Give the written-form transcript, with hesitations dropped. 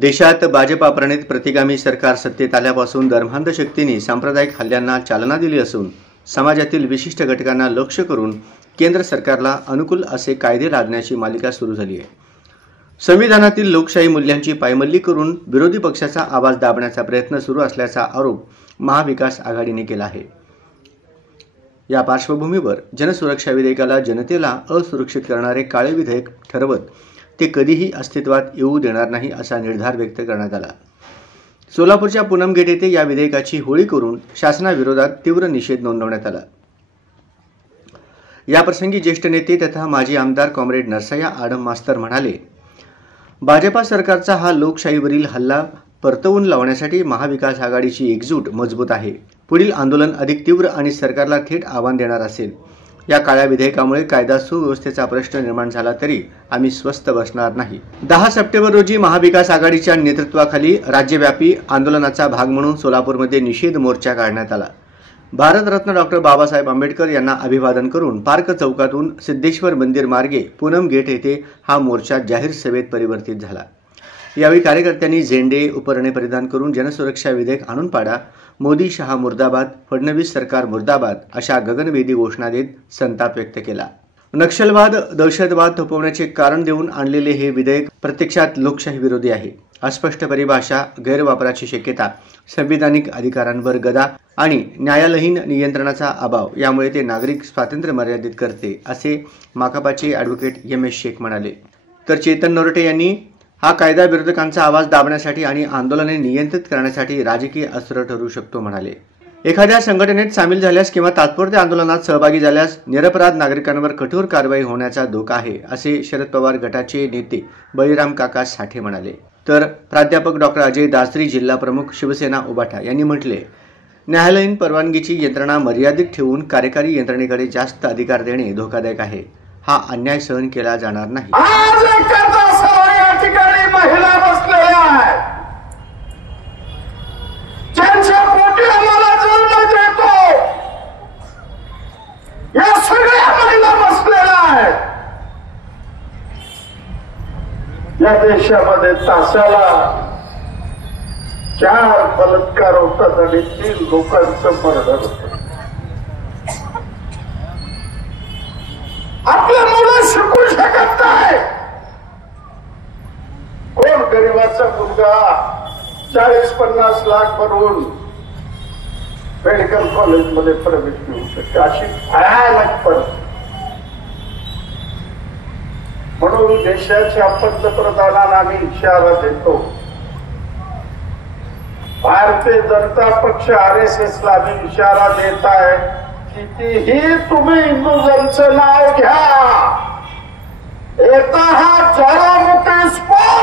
देशात भाजपा प्रणित प्रतिगामी सरकार सत्तेत आल्यापासून धर्मांध शक्तींनी सांप्रदायिक हल्ल्यांना चालना दिली असून समाजातील विशिष्ट घटकांना लक्ष्य करून केंद्र सरकारला अनुकूल असे कायदे लादण्याची मालिका सुरू झाली आहे। संविधानातील लोकशाही मूल्यांची पायमल्ली करून विरोधी पक्षाचा आवाज दाबण्याचा प्रयत्न सुरू असल्याचा आरोप महाविकास आघाडीने केला आहे। या पार्श्वभूमीवर जनसुरक्षा विधेयकाला जनतेला असुरक्षित करणारे काळे विधेयक ठरवत ते कधीही अस्तित्वात येऊ देणार नाही असा निर्धार व्यक्त करण्यात आला। सोलापूरच्या पूनम गेट येथे या विधेयकाची होळी करून शासनाविरोधात तीव्र निषेध नोंदवण्यात आला। याप्रसंगी ज्येष्ठ नेते तथा माजी आमदार कॉम्रेड नरसय्या आडम मास्तर म्हणाले, भाजपा सरकारचा हा लोकशाहीवरील हल्ला परतवून लावण्यासाठी महाविकास आघाडीची एकजूट मजबूत आहे। पुढील आंदोलन अधिक तीव्र आणि सरकारला थेट आव्हान देणार असेल। या काळ्या विधेयकामुळे कायदा सुव्यवस्थेचा प्रश्न निर्माण झाला तरी आम्ही स्वस्थ बसणार नाही। 10 सप्टेंबर रोजी महाविकास आघाडीच्या नेतृत्वाखाली राज्यव्यापी आंदोलनाचा भाग म्हणून सोलापूरमध्ये निषेध मोर्चा काढण्यात आला। भारतरत्न डॉक्टर बाबासाहेब आंबेडकर यांना अभिवादन करून पार्क चौकातून सिद्धेश्वर मंदिर मार्गे पूनम गेट येथे हा मोर्चा जाहीर सभेत परिवर्तित झाला। यावेळी कार्यकर्त्यांनी झेंडे उपरणे परिधान करून जनसुरक्षा विधेयक आणून पाडा, मोदी शहा मुर्दाबाद, फडणवीस सरकार मुर्दाबाद अशा गगनभेदी घोषणा देत संताप व्यक्त केला। नक्षलवाद दहशतवाद थोपवण्याचे कारण देऊन आणलेले हे विधेयक प्रत्यक्षात लोकशाही विरोधी आहे। अस्पष्ट परिभाषा, गैरवापराची शक्यता, संविधानिक अधिकारांवर गदा आणि न्यायालयीन नियंत्रणाचा अभाव यामुळे ते नागरिक स्वातंत्र्य मर्यादित करते असे माकपाचे ॲडव्होकेट एम.एस. शेख म्हणाले। तर चेतन नरोटे यांनी हा कायदा विरोधकांचा आवाज दाबण्यासाठी आणि आंदोलने नियंत्रित करण्यासाठी राजकीय अस्त्र ठरू शकतो म्हणाले। एखाद्या संघटनेत सामील झाल्यास किंवा तात्पुरत्या आंदोलनात सहभागी झाल्यास निरपराध नागरिकांवर कठोर कारवाई होण्याचा धोका आहे असे शरद पवार गटाचे नेते बळीराम काका साठे म्हणाले। तर प्राध्यापक डॉक्टर अजय दासरी जिल्हा प्रमुख शिवसेना उबाटा यांनी म्हटले, न्यायालयीन परवानगीची यंत्रणा मर्यादित ठेवून कार्यकारी यंत्रणेकडे जास्त अधिकार देणे धोकादायक आहे। हा अन्याय सहन केला जाणार नाही। महिला बसलेल्या आहेत, ज्यांच्या पोटी आम्हाला जन्म देतो, या सगळ्या महिला बसलेल्या आहेत। या देशामध्ये तासाला 4 बलात्कार होतात आणि 3 लोकांचं मर्डर होतं। आपल्या मुलं शिकू शकत नाही। कोण गरीबाचा मुलगा 40-50 लाख भरून मेडिकल कॉलेजमध्ये प्रवेश घेऊ शकते? अशी भयानक परिस्थिती। म्हणून देशाच्या पंतप्रधानांना आम्ही इशारा देतो, भारतीय जनता पक्ष RSSला आम्ही इशारा देत आहे, कितीही तुम्ही हिंदुजनचं नाव घ्या, येता हा ज्वालामुखी स्फोट